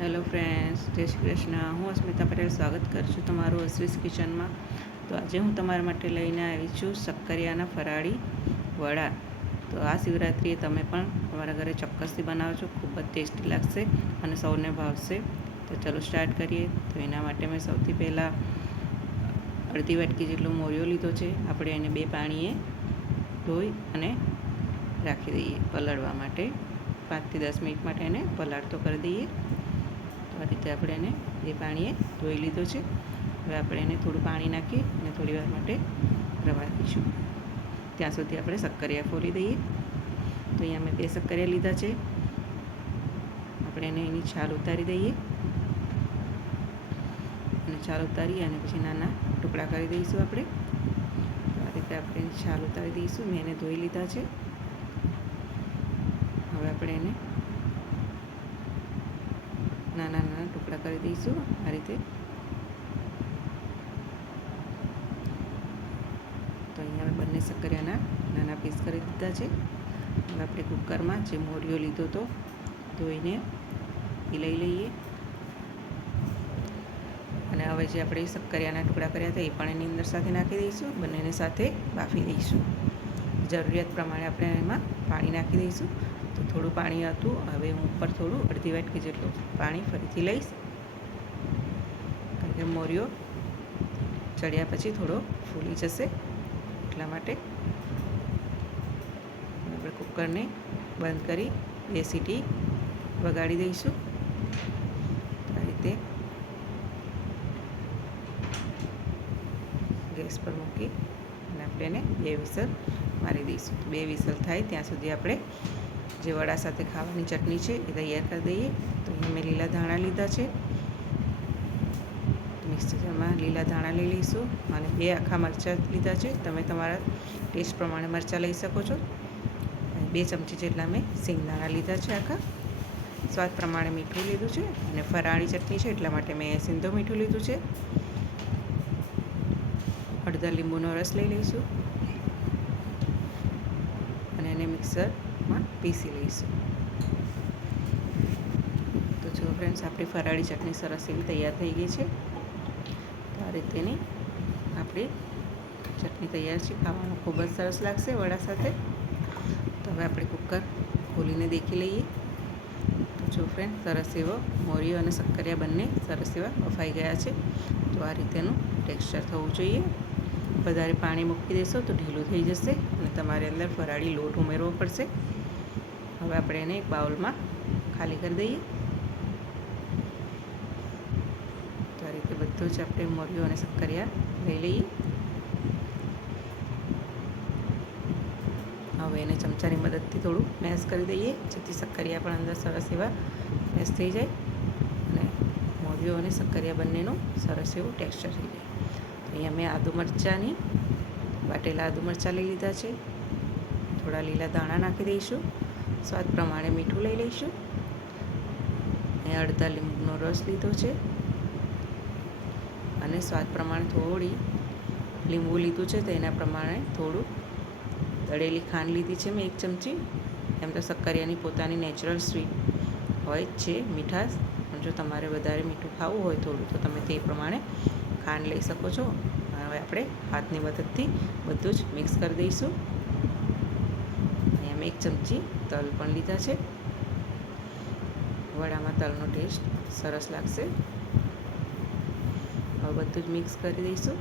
Hello friends, જય શ્રી કૃષ્ણ. હું અસ્મિતા પટેલ સ્વાગત કરું છું તમારું અશ્વિસ કિચનમાં. તો આજે હું તમારા માટે લઈને આવી છું શક્કરિયાના ફરાળી વડા. તો આ શિવરાત્રિએ તમે પણ તમારા ઘરે ચોક્કસથી બનાવજો, ખૂબ જ ટેસ્ટી લાગશે અને સૌને ભાવશે. તો ચલો સ્ટાર્ટ કરીએ. તો એના માટે મેં સૌથી પહેલાં અડધી વાટકી જેટલો મોરિયો લીધો છે. આપણે એને બે પાણીએ ધોઈ અને રાખી દઈએ પલાળવા માટે. પાંચથી દસ મિનિટ માટે એને પલાળતો કરી દઈએ. આ રીતે આપણે એને એ પાણીએ ધોઈ લીધો છે. હવે આપણે એને થોડું પાણી નાખી અને થોડી વાર માટે રવા દઈશું ત્યાં સુધી આપણે શક્કરિયા ફોરી દઈએ. તો અહીંયા મેં બે શક્કરિયા લીધા છે. આપણે એને એની છાલ ઉતારી દઈએ. અને છાલ ઉતારી અને પછી નાના ટુકડા કરી દઈશું આપણે. આ રીતે આપણે એની છાલ ઉતારી દઈશું. મેં એને ધોઈ લીધા છે. હવે આપણે એને નાના નાના ટુકડા કરી દઈશું આ રીતે. તો અહીંયા હવે બંને શક્કરિયાના નાના પીસ કરી દીધા છે. હવે આપણે કુકરમાં જે મોરિયો લીધો હતો ધોઈને એ લઈ લઈએ. અને હવે જે આપણે શક્કરિયાના ટુકડા કર્યા હતા એ પણ એની અંદર સાથે નાખી દઈશું. બંનેને સાથે બાફી દઈશું. જરૂરિયાત પ્રમાણે આપણે એમાં પાણી નાખી દઈશું. તો થોડું પાણી હતું. હવે હું ઉપર થોડું અડધી વાટકી જેટલું પાણી ફરીથી લઈશ. કારણ કે મોરિયો ચડ્યા પછી થોડો ફૂલી જશે એટલા માટે. આપણે કુકરને બંધ કરી બે સીટી વગાડી દઈશું. આ રીતે ગેસ પર મૂકી અને આપણે એને બે વિસલ મારી દઈશું. બે વિસલ થાય ત્યાં સુધી આપણે જે વડા સાથે ખાવાની ચટણી છે એ તૈયાર કરી દઈએ. તો મેં લીલા ધાણા લીધા છે. મિક્સરમાં લીલા ધાણા લઈ લઈશું અને બે આખા મરચાં લીધા છે. તમે તમારા ટેસ્ટ પ્રમાણે મરચાં લઈ શકો છો. બે ચમચી જેટલા મેં સિંગદાણા લીધા છે આખા. સ્વાદ પ્રમાણે મીઠું લીધું છે અને ફરાળી ચટણી છે એટલા માટે મેં સિંધો મીઠું લીધું છે. અડધા લીંબુનો રસ લઈ લઈશું. અને એને મિક્સરમાં પીસી લઈશું. તો જો ફ્રેન્ડ્સ આપણી ફરાળી ચટણી સરસ એવી તૈયાર થઈ ગઈ છે. તો આ રીતેની આપણી ચટણી તૈયાર છે. ખાવાનું ખૂબ જ સરસ લાગશે વડા સાથે. તો હવે આપણે કુકર ખોલીને દેખી લઈએ. તો જો ફ્રેન્ડ સરસ એવો મોરિયો અને શક્કરિયા બંને સરસ એવા બફાઈ ગયા છે. તો આ રીતેનું ટેક્સચર થવું જોઈએ. વધારે પાણી મૂકી દેશો તો ઢીલું થઈ જશે અને તમારે અંદર ફરાળી લોટ ઉમેરવો પડશે. હવે આપણે એને એક બાઉલમાં ખાલી કરી દઈએ. તો આ રીતે બધું જ આપણે મોરિયો અને શક્કરિયા લઈ લઈએ. હવે એને ચમચાની મદદથી થોડું મેસ કરી દઈએ, જેથી શક્કરિયા પણ અંદર સરસ એવા મેશ થઈ જાય અને મોરિયો અને શક્કરિયા બંનેનું સરસ એવું ટેક્સચર થઈ જાય. અહીંયા મેં આદુ મરચાંની વાટેલા આદુ મરચાં લઈ લીધા છે. થોડા લીલા દાણા નાખી દઈશું. સ્વાદ પ્રમાણે મીઠું લઈ લઈશું. મેં અડધા લીંબુનો રસ લીધો છે. અને સ્વાદ પ્રમાણે થોડી લીંબુ લીધું છે તો એના પ્રમાણે થોડું તળેલી ખાંડ લીધી છે મેં એક ચમચી. એમ તો શક્કરિયાની પોતાની નેચરલ સ્વીટ હોય જ છે મીઠાશ. પણ જો તમારે વધારે મીઠું ખાવું હોય થોડું તો તમે તે પ્રમાણે ખાંડ લઈ શકો છો. હવે આપણે હાથની મદદથી બધું જ મિક્સ કરી દઈશું. એક ચમચી તલ પણ લીધા છે. વડામાં તલનો ટેસ્ટ સરસ લાગશે. હવે બધું જ મિક્સ કરી દઈશું.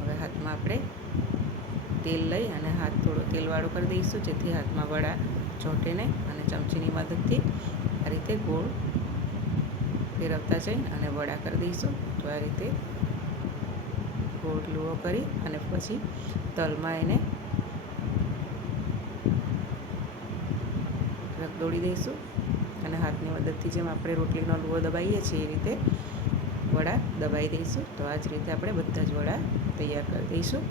હવે હાથમાં આપણે તેલ લઈ અને હાથ થોડો તેલવાળો કરી દઈશું, જેથી હાથમાં વડા ચોંટે નહીં અને ચમચીની મદદથી આ રીતે ગોળ ફેરવતા જઈ અને વડા કરી દઈશું. તો આ રીતે ગોળ લુઓ કરી અને પછી તલમાં એને રગદોડી દઈશું. અને હાથની મદદથી જેમ આપણે રોટલીનો લુઓ દબાવીએ છીએ એ રીતે વડા દબાવી દઈશું. તો આ જ રીતે આપણે બધા જ વડા તૈયાર કરી દઈશું.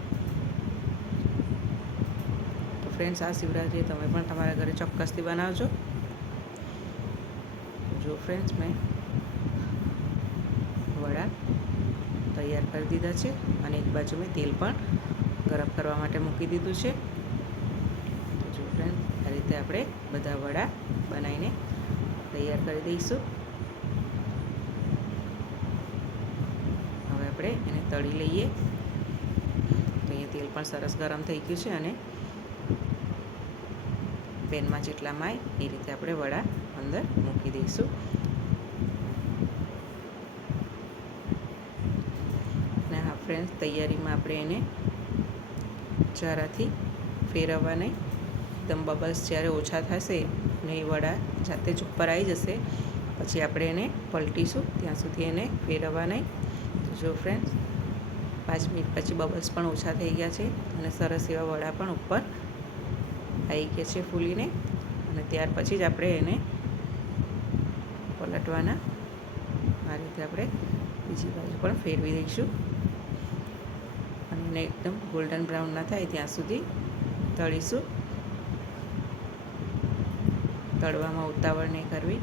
તો ફ્રેન્ડ્સ આ શિવરાત્રી તમે પણ તમારા ઘરે ચોક્કસથી બનાવજો. જો ફ્રેન્ડ્સ મેં વડા તૈયાર કરી દીધા છે અને એક બાજુ મેં તેલ પણ ગરમ કરવા માટે મૂકી દીધું છે. તો જો ફ્રેન્ડ આ રીતે આપણે બધા વડા બનાવીને તૈયાર કરી દઈશું. હવે આપણે એને તળી લઈએ. તો અહીંયા તેલ પણ સરસ ગરમ થઈ ગયું છે અને પેનમાં જેટલા માય એ રીતે આપણે વડા અંદર મૂકી દઈશું અને હા ફ્રેન્ડ્સ, તૈયારીમાં આપણે એને ચારાથી ફેરવવા નહીં એકદમ બબલ્સ જ્યારે ઓછા થશે અને એ વડા જાતે જ ઉપર આવી જશે, પછી આપણે એને પલટીશું, ત્યાં સુધી એને ફેરવવા નહીં તો જો ફ્રેન્ડ્સ, પાંચ મિનિટ પછી બબલ્સ પણ ઓછા થઈ ગયા છે અને સરસ એવા વડા પણ ઉપર આવી ગયા છે ફૂલીને. અને ત્યાર પછી જ આપણે એને પલટવાના. આ રીતે આપણે બીજી બાજુ પણ ફેરવી દઈશું. અને એકદમ ગોલ્ડન બ્રાઉન ના થાય ત્યાં સુધી તળીશું. તળવામાં ઉતાવળ નહીં કરવી.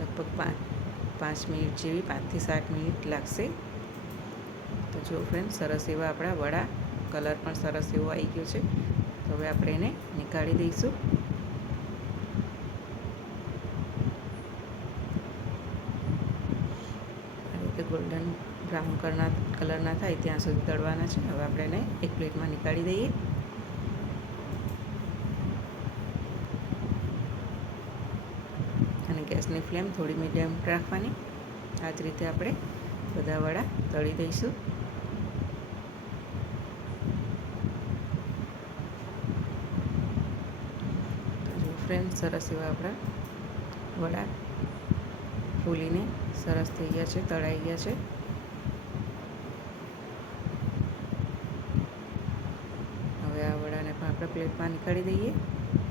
લગભગ પાંચ પાંચ મિનિટ જેવી પાંચથી સાત મિનિટ લાગશે. તો જો ફ્રેન્ડ સરસ એવા આપણા વડા કલર પણ સરસ એવો આવી ગયો છે. તો હવે આપણે એને નીકાળી દઈશું. આ રીતે ગોલ્ડન બ્રાઉન કલરના કલરના થાય ત્યાં સુધી તળવાના છે. હવે આપણે એને એક પ્લેટમાં નીકાળી દઈએ. અને ગેસની ફ્લેમ થોડી મીડિયમ રાખવાની. આ જ રીતે આપણે બધા વડા તળી દઈશું. ફ્રેન્ડ સરસ એવા આપણા વડા ફૂલીને સરસ થઈ ગયા છે, તળાઈ ગયા છે હવે આ વડાને પણ આપણે પ્લેટમાં નીકાળી દઈએ.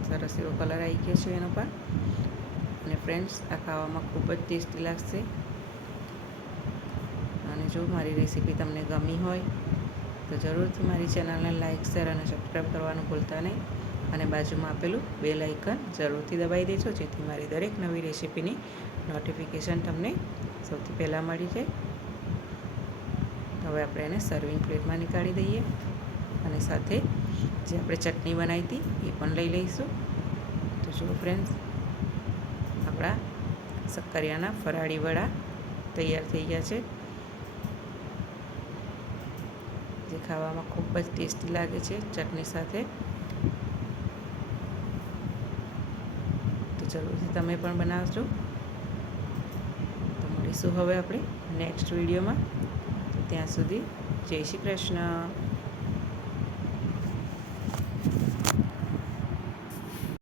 સરસ એવો કલર આવી ગયો છે એનો પણ. અને ફ્રેન્ડ્સ, આ ખાવામાં ખૂબ જ ટેસ્ટી લાગશે. અને જો મારી રેસીપી તમને ગમી હોય, તો જરૂરથી મારી ચેનલને લાઇક શેર અને સબસ્ક્રાઈબ કરવાનું ભૂલતા નહીં. અને બાજુમાં આપેલું બેલ આઇકન જરૂરથી દબાવી દેજો, જેથી મારી દરેક નવી રેસીપીની નોટિફિકેશન તમને સૌથી પહેલાં મળી જાય. હવે આપણે એને સર્વિંગ પ્લેટમાં નીકાળી દઈએ. અને સાથે જે આપણે ચટણી બનાવી હતી એ પણ લઈ લઈશું. તો જુઓ ફ્રેન્ડ્સ આપણા શક્કરિયાના ફરાળી વડા તૈયાર થઈ ગયા છે. જે ખાવામાં ખૂબ જ ટેસ્ટી લાગે છે ચટણી સાથે. તો જરૂરથી તમે પણ બનાવજો તો મળીશું હવે આપણે નેક્સ્ટ વિડીયોમાં. ત્યાં સુધી જય શ્રી કૃષ્ણ.